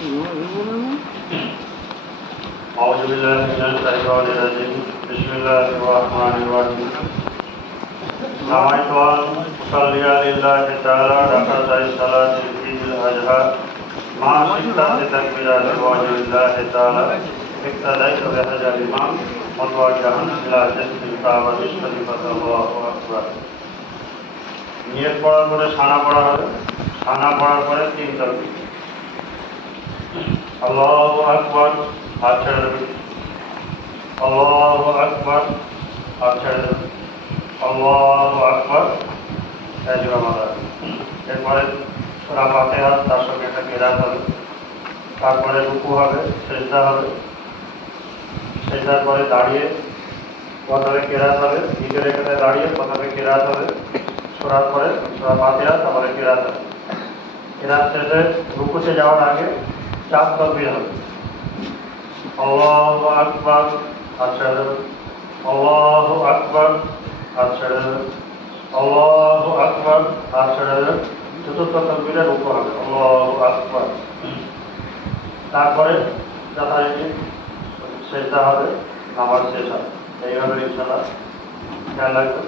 أعوذ بالله من الشيطان الرجيم بسم الله الرحمن الرحيم نويت أن أصلي لله تعالى ركعتي صلاة العيد الأضحى مع ستة تكبيرات لوجه الله تعالى اقتديت بهذا الإمام متوجها إلى جسد الكعبة الشريفة الله أكبر নিয়ত পড়ার পরে সানা পড়া হবে সানা পড়ার পরে 3 তাকবীর আল্লাহু আকবার হাত ছেড়ে দেবে আল্লাহু আকবার হাত ছেড়ে দেবে আল্লাহু আকবার তাকবীর মারা এরপরে সূরা ফাতিহা তার সঙ্গে একটা কিরাত হবে তারপরে রুকু হবে সিজদা হবে সিজদার পরে দাঁড়িয়ে প্রথমে কিরাত হবে দ্বিতীয় রেখাতে দাঁড়িয়ে প্রথমে কিরাত হবে সূরার পরে সূরা ফাতিহা তারপরে কিরাত হবে কিরাত শেষে রুকুতে যাওয়ার আগে 4 তাকবীর হবে আল্লাহু আকবার হাত ছেড়ে দেবে আল্লাহু আকবার হাত ছেড়ে দেবে আল্লাহু আকবার হাত ছেড়ে দেবে চতুর্থ তাকবীরে রুকু হবে আল্লাহু আকবার তারপরে যথারীতি সিজদা হবে নামাজ শেষ হবে এইভাবে ইনশাআল্লাহ খেয়াল রাখবেন